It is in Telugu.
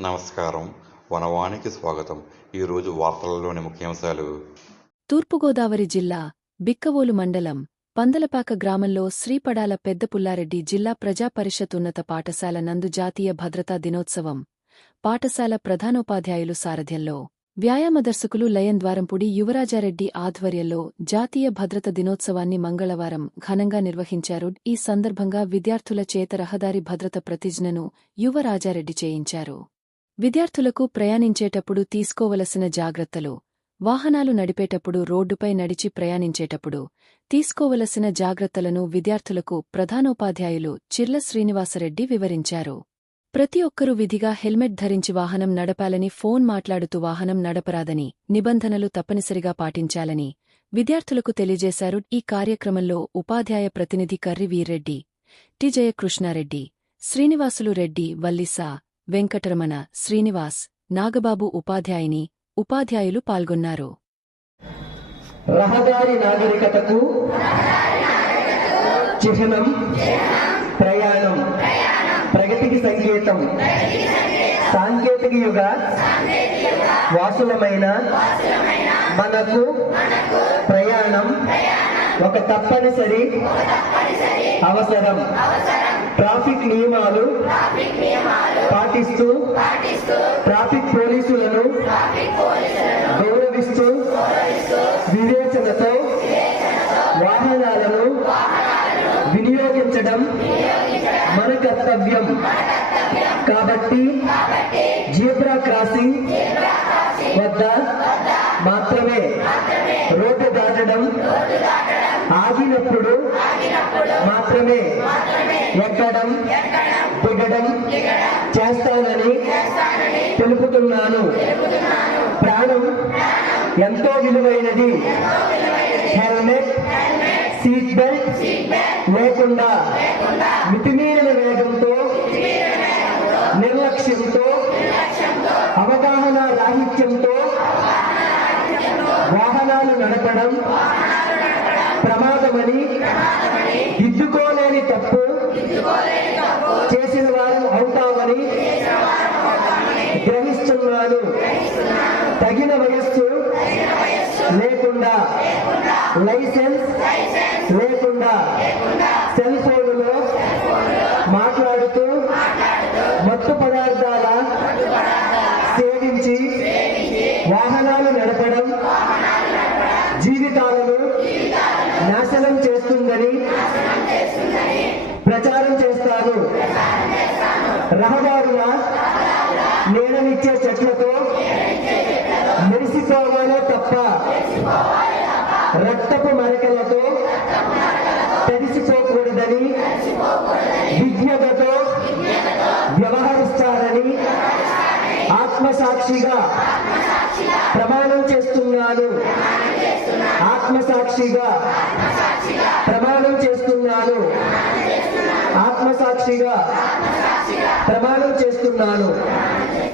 నమస్కారం. వనవానికి స్వాగతం. ఈరోజు వార్తలలోని ముఖ్యాంశాలు. తూర్పుగోదావరి జిల్లా బిక్కవోలు మండలం పందలపాక గ్రామంలో శ్రీపడాల పెద్ద పుల్లారెడ్డి జిల్లా ప్రజా పరిషత్ ఉన్నత పాఠశాల నందు జాతీయ భద్రతా దినోత్సవం. పాఠశాల ప్రధానోపాధ్యాయులు సారథ్యంలో వ్యాయామదర్శకులు లయన్ద్వారంపుడి యువరాజారెడ్డి ఆధ్వర్యంలో జాతీయ భద్రత దినోత్సవాన్ని మంగళవారం ఘనంగా నిర్వహించారు. ఈ సందర్భంగా విద్యార్థుల చేత రహదారి భద్రత ప్రతిజ్ఞను యువరాజారెడ్డి చేయించారు. విద్యార్థులకు ప్రయాణించేటప్పుడు తీసుకోవలసిన జాగ్రత్తలు, వాహనాలు నడిపేటప్పుడు, రోడ్డుపై నడిచి ప్రయాణించేటప్పుడు తీసుకోవలసిన జాగ్రత్తలను విద్యార్థులకు ప్రధానోపాధ్యాయులు చిర్ల శ్రీనివాసరెడ్డి వివరించారు. ప్రతి ఒక్కరూ విధిగా హెల్మెట్ ధరించి వాహనం నడపాలని, ఫోన్ మాట్లాడుతూ వాహనం నడపరాదని, నిబంధనలు తప్పనిసరిగా పాటించాలని విద్యార్థులకు తెలియజేశారు. ఈ కార్యక్రమంలో ఉపాధ్యాయ ప్రతినిధి కర్రి వీర్రెడ్డి, టి జయకృష్ణారెడ్డి, శ్రీనివాసులు రెడ్డి, వల్లిసా, వెంకటరమణ, శ్రీనివాస్, నాగబాబు ఉపాధ్యాయుని, ఉపాధ్యాయులు పాల్గొన్నారు. రహదారి నాగరికతకు చిహ్నం, ప్రయాణం ప్రగతికి సంకేతం. సాంకేతిక యుగ వాసులమైన మనకు ప్రయాణం ఒక తప్పనిసరి అవసరం. ట్రాఫిక్ నియమాలు పాటిస్తూ ట్రాఫిక్ పోలీసులను గౌరవిస్తూ వివేచనతో వాహనాలను వినియోగించడం మన కర్తవ్యం. కాబట్టి జీబ్రా క్రాసింగ్ వద్ద మాత్రమే రోడ్డు దాటడం, ఆగినప్పుడు మాత్రమే ఎక్కడం, దిగడం చేస్తానని తెలుపుతున్నాను. ప్రాణం ఎంతో విలువైనది. హెల్మెట్, సీట్ బెల్ట్ లేకుండా మితిమీరిన వేగంతో, నిర్లక్ష్యంతో, అవగాహన రాహిత్యంతో వాహనాలు నడపడం ప్రమాదమని, దిద్దుకోలేని తప్పు చేసిన వారు అవుతామని గ్రహిస్తున్నాను. తగిన వయస్సు లేకుండా, లైసెన్స్ లేకుండా సెల్ ఫోన్లో మాట్లాడుతూ మత్తు పదార్థాల సేవించి వాహనాలు నడపడం జీవితాలను నాశనం చేస్తుందని ప్రచారం చేస్తాను. రహదారుల నీడనిచ్చే చెట్లతో మెరిసిపోవాలో తప్ప రక్తపు మరకలతో తడిసిపోకూడదని విజ్ఞతతో వ్యవహరిస్తారని ఆత్మసాక్షిగా ప్రమాణం చేస్తున్నాను. ఆత్మసాక్షిగా ప్రమాణం చేస్తున్నాను. ఆత్మసాక్షిగా ప్రమాణం చేస్తున్నాను.